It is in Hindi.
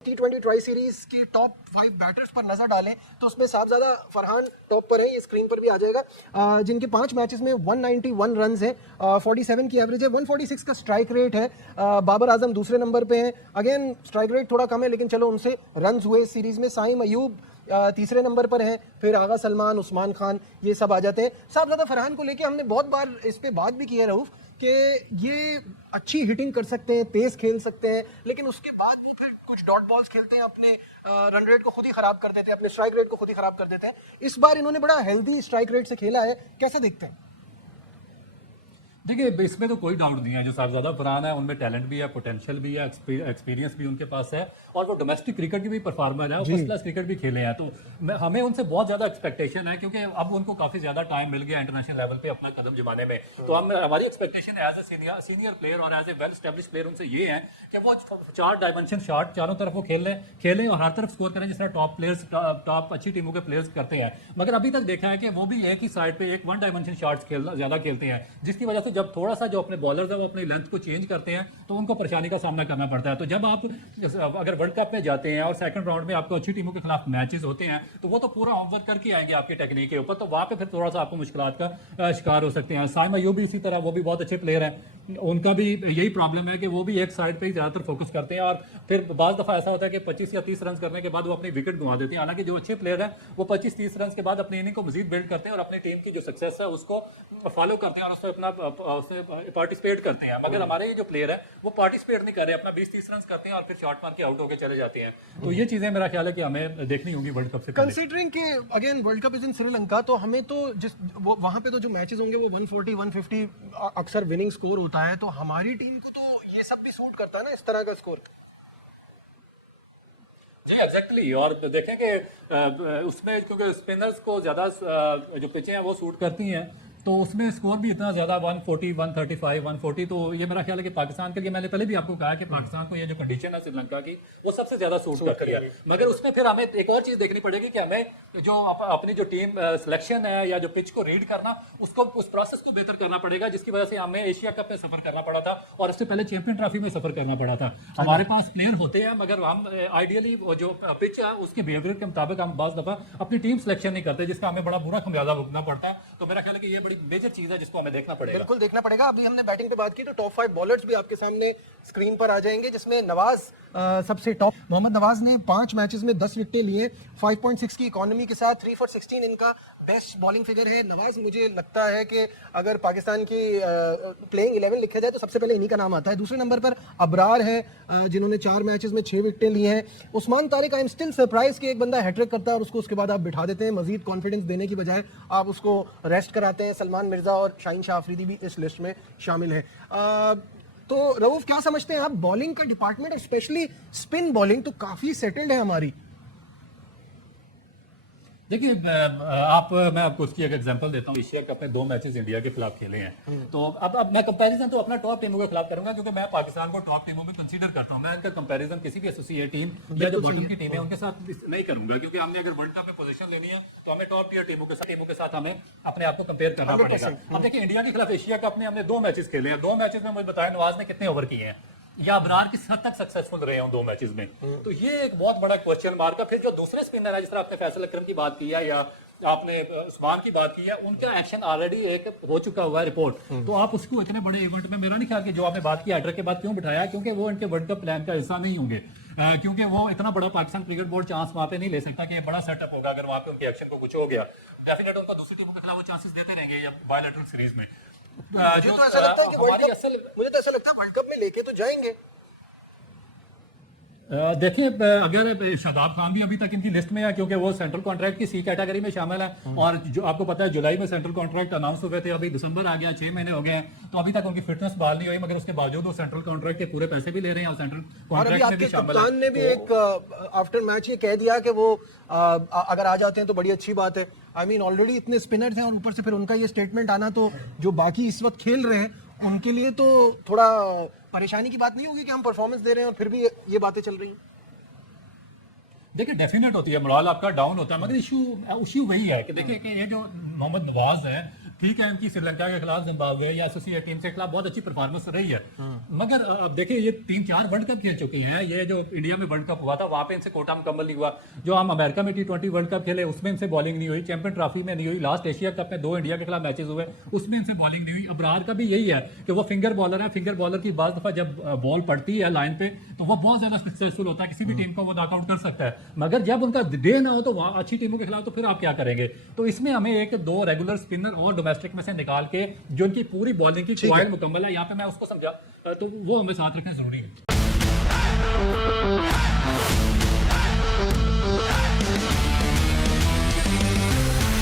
T20 ट्राई सीरीज के टॉप 5 बैटर्स पर नजर डालें तो उसमें साहबजादा फरहान टॉप पर है, ये स्क्रीन पर भी आ जाएगा, जिनके 5 मैचेस में 191 रन्स है, 47 की एवरेज है, 146 का स्ट्राइक रेट है। बाबर आजम दूसरे नंबर पे हैं, अगेन स्ट्राइक रेट थोड़ा कम है लेकिन चलो उनसे रन्स हुए इस सीरीज में। साइम अयूब तीसरे नंबर पर हैं, फिर आगा सलमान, उस्मान खान, ये सब आ जाते हैं। साहबजादा फरहान को लेके हमने बहुत बार इस पे बात भी की है रऊफ कि ये अच्छी हिटिंग कर सकते हैं, तेज खेल सकते हैं, लेकिन उसके बाद वो फिर कुछ डॉट बॉल्स खेलते हैं, अपने रन रेट को खुद ही खराब कर देते हैं, अपने स्ट्राइक रेट को खुद ही खराब कर देते हैं। इस बार इन्होंने बड़ा हेल्दी स्ट्राइक रेट से खेला है, कैसे देखते हैं? देखिए, इसमें तो कोई डाउट नहीं है, जो साहबजादा फरहान है उनमें टैलेंट भी है, पोटेंशियल भी है, एक्सपीरियंस भी उनके पास है, और वो डोमेस्टिक क्रिकेट की भी परफॉर्मर है, वो फर्स्ट क्लास क्रिकेट भी खेले हैं। तो हमें उनसे बहुत ज़्यादा एक्सपेक्टेशन है, क्योंकि अब उनको काफ़ी ज़्यादा टाइम मिल गया इंटरनेशनल लेवल पे अपना कदम जमाने में। तो हमारी expectation as a senior player और as a well established player उनसे ये है कि वो 4 डायमेंशन शॉट चारों तरफ वो खेलें और हर तरफ स्कोर करें, जिस तरह टॉप अच्छी टीमों के प्लेयर्स करते हैं। मगर अभी तक देखा है कि वो भी एक ही साइड पे एक 1 डायमेंशन शॉट्स ज़्यादा खेलते हैं, जिसकी वजह से जब थोड़ा सा जो अपने बॉलर्स है वो अपनी लेंथ को चेंज करते हैं तो उनको परेशानी का सामना करना पड़ता है। तो जब आप अगर वर्ल्ड कप में जाते हैं और सेकंड राउंड में आपको अच्छी टीमों के खिलाफ मैचेस होते हैं, तो वो तो पूरा होमवर्क करके आएंगे आपकी टेक्निक के ऊपर, तो वहाँ पे फिर थोड़ा सा आपको मुश्किलात का शिकार हो सकते हैं। साइम अयूब भी इसी तरह, वो भी बहुत अच्छे प्लेयर हैं, उनका भी यही प्रॉब्लम है कि वो भी एक साइड पे ही ज़्यादातर फोकस करते हैं, और फिर बाज़ दफ़ा ऐसा होता है कि 25 या 30 रन करने के बाद वो अपनी विकेट गंवा देते हैं। हालांकि जो अच्छे प्लेयर हैं वो 25-30 रन के बाद अपनी इनिंग को मजीद बिल्ड करते हैं और अपनी टीम की जो सक्सेस है उसको फॉलो करते हैं और उसमें अपना पार्टिसिपेट करते हैं। मगर हमारे ये जो प्लेयर है वो पार्टिसिपेट नहीं कर रहे, अपना 20-30 रन करते हैं और फिर शॉट मार के आउट होकर चले जाते हैं। तो ये चीज़ें मेरा ख्याल है कि हमें देखनी होगी वर्ल्ड कप से पहले। कंसीडरिंग कि again world cup is in Sri Lanka, तो हमें तो जिस वहां पे तो जो मैचेस होंगे वो 140 150 अक्सर विनिंग स्कोर होता है, तो हमारी टीम को तो ये सब भी सूट करता है ना, इस तरह का स्कोर। जी एग्जैक्टली, और देखें कि उसमें क्योंकि स्पिनर्स को ज़्यादा जो पिचें हैं वो सूट करती हैं, तो उसमें स्कोर भी इतना ज़्यादा 140 135 140, तो ये मेरा ख्याल है कि पाकिस्तान के लिए, मैंने पहले भी आपको कहा कि पाकिस्तान को ये जो कंडीशन है श्रीलंका की वो सबसे ज़्यादा सूट करती है। मगर उसमें फिर हमें एक और चीज़ देखनी पड़ेगी कि हमें जो अपनी जो टीम सिलेक्शन है या जो पिच को रीड करना, उसको उस प्रोसेस को बेहतर करना पड़ेगा, जिसकी वजह से हमें एशिया कप में सफ़र करना पड़ा था और उससे पहले चैंपियन ट्रॉफी में सफ़र करना पड़ा था। हमारे पास प्लेयर होते हैं मगर हम आइडियली जो पिच है उसके बिहेवियर के मुताबिक हम बाज़ दफ़ा अपनी टीम सिलेक्शन नहीं करते, जिसका हमें बड़ा बुरा खमियाजा भुगतना पड़ता है। तो मेरा ख्याल है कि ये बड़ी मेजर चीज़ है जिसको हमें देखना पड़ेगा। बिल्कुल देखना पड़ेगा। अभी हमने बैटिंग पे बात की तो टॉप 5 बॉलर्स भी आपके सामने स्क्रीन पर आ जाएंगे, जिसमें नवाज सबसे टॉप। मोहम्मद नवाज ने 5 मैचेस में 10 विकेटें लिए, 5.6 की इकोनॉमी के साथ, 3 for 16 इनका बेस्ट बॉलिंग फिगर है। नवाज, मुझे लगता है कि अगर पाकिस्तान की प्लेइंग 11 लिखा जाए तो सबसे पहले इन्हीं का नाम आता है। दूसरे नंबर पर अबरार है, जिन्होंने 4 मैचेस में 6 विकेटें ली हैं। Usman Tariq, I am still surprise कि एक बंदा हैट्रिक करता है और उसको उसके बाद आप बिठा देते हैं, मजीद कॉन्फिडेंस देने की बजाय आप उसको रेस्ट कराते हैं। सलमान मिर्जा और शाहीन शाह अफरीदी भी इस लिस्ट में शामिल है। तो रऊफ, क्या समझते हैं आप, बॉलिंग का डिपार्टमेंट और स्पेशली स्पिन बॉलिंग तो काफी सेटल्ड है हमारी? देखिए, मैं आपको उसकी एक एग्जांपल देता हूँ। एशिया कप में 2 मैचेस इंडिया के खिलाफ खेले हैं, तो अब मैं कंपैरिजन तो अपना टॉप टीमों के खिलाफ करूंगा, क्योंकि मैं पाकिस्तान को टॉप टीमों में कंसीडर करता हूँ। मैं इनका कंपैरिजन किसी भी एसोसिएट टीम या जो बॉटम की टीम है उनके साथ नहीं करूंगा, क्योंकि हमने अगर वर्ल्ड कप में पोजीशन लेनी है तो हमें टॉप टीयर टीमों के साथ हमें अपने आप को कंपेयर करना पड़ेगा। अब देखिए, इंडिया के खिलाफ एशिया कप में हमने 2 मैचेस खेले हैं। 2 मैचेस में मुझे बताया नवाज ने कितने ओवर किए हैं या अबरार किस हद तक सक्सेसफुल रहे हैं 2 मैचेस में, तो ये एक बहुत बड़ा क्वेश्चन मार्क है। फिर जो दूसरे स्पिनर है, जिस तरह आपने फैसल अकरम की बात की है या आपने उस्मान की बात की है, उनका एक्शन ऑलरेडी एक हो चुका हुआ है रिपोर्ट, तो आप उसको इतने बड़े इवेंट में, मेरा नहीं ख्याल कि जो आपने बात की हैट्रिक के बाद क्यों बिठाया, क्योंकि वो इनके वर्ल्ड कप प्लान का हिस्सा नहीं होंगे, क्योंकि वो इतना बड़ा पाकिस्तान क्रिकेट बोर्ड चांस वहाँ पे नहीं ले सकता कि ये बड़ा सेटअप होगा। अगर वहाँ पे उनके एक्शन को कुछ हो गया, डेफिनेट उनको दूसरी टीमों के खिलाफ वो चांसेस देते रहेंगे या बायलैटरल सीरीज में। मुझे तो ऐसा लगता है कि वर्ल्ड कप में लेके तो जाएंगे। देखिए, अगर शादाब खान भी अभी तक इनकी लिस्ट में है, क्योंकि वो सेंट्रल कॉन्ट्रैक्ट की सी कैटेगरी में शामिल है, और जो आपको पता है जुलाई में सेंट्रल कॉन्ट्रैक्ट अनाउंस हुए थे, अभी दिसंबर आ गया, 6 महीने हो गए हैं, तो अभी तक उनकी फिटनेस बहाल नहीं हुई, मगर उसके बावजूद वो सेंट्रल कॉन्ट्रैक्ट के पूरे पैसे भी ले रहे हैं और सेंट्रल कॉन्ट्रैक्ट में भी शामिल है। कप्तान ने भी एक आफ्टर मैच ये कह दिया कि वो अगर आ जाते हैं तो बड़ी अच्छी बात है। आई मीन ऑलरेडी इतने स्पिनर्स हैं और ऊपर से फिर उनका ये स्टेटमेंट आना, तो जो बाकी इस वक्त खेल रहे हैं उनके लिए तो थोड़ा परेशानी की बात नहीं होगी कि हम परफॉर्मेंस दे रहे हैं और फिर भी ये बातें चल रही हैं। देखिए, डेफिनेट होती है, मोरल आपका डाउन होता है, मगर इशू वही है कि देखिए कि ये जो मोहम्मद नवाज है, ठीक है, इनकी श्रीलंका के खिलाफ, जिम्बाब्वे या एसोसिएट टीम के खिलाफ बहुत अच्छी परफॉर्मेंस रही है, मगर अब देखिए ये 3-4 वर्ल्ड कप खेल चुके हैं। ये जो इंडिया में वर्ल्ड कप हुआ था वहां पे इनसे कोटा मुकम्मल नहीं हुआ। जो हम अमेरिका में T20 वर्ल्ड कप खेले उसमें इनसे बॉलिंग नहीं हुई, चैंपियन ट्रॉफी में नहीं हुई, लास्ट एशिया कप में 2 इंडिया के खिलाफ मैचेस हुए उसमें इनसे बॉलिंग नहीं हुई। अबरार का भी यही है कि वो फिंगर बॉलर है, फिंगर बॉलर की बाज़ दफा जब बॉल पड़ती है लाइन पे तो वो बहुत ज्यादा सक्सेसफुल होता है, किसी भी टीम को वो नॉकआउट कर सकता है। मगर जब उनका डे ना हो तो वहाँ अच्छी टीमों के खिलाफ तो फिर आप क्या करेंगे? तो इसमें हमें 1-2 रेगुलर स्पिनर और डोमेस्टिक में से निकाल के जो उनकी पूरी बॉलिंग की क्वाइल मुकम्मल है, यहाँ पे मैं उसको समझा, तो वो हमें साथ रखना जरूरी है।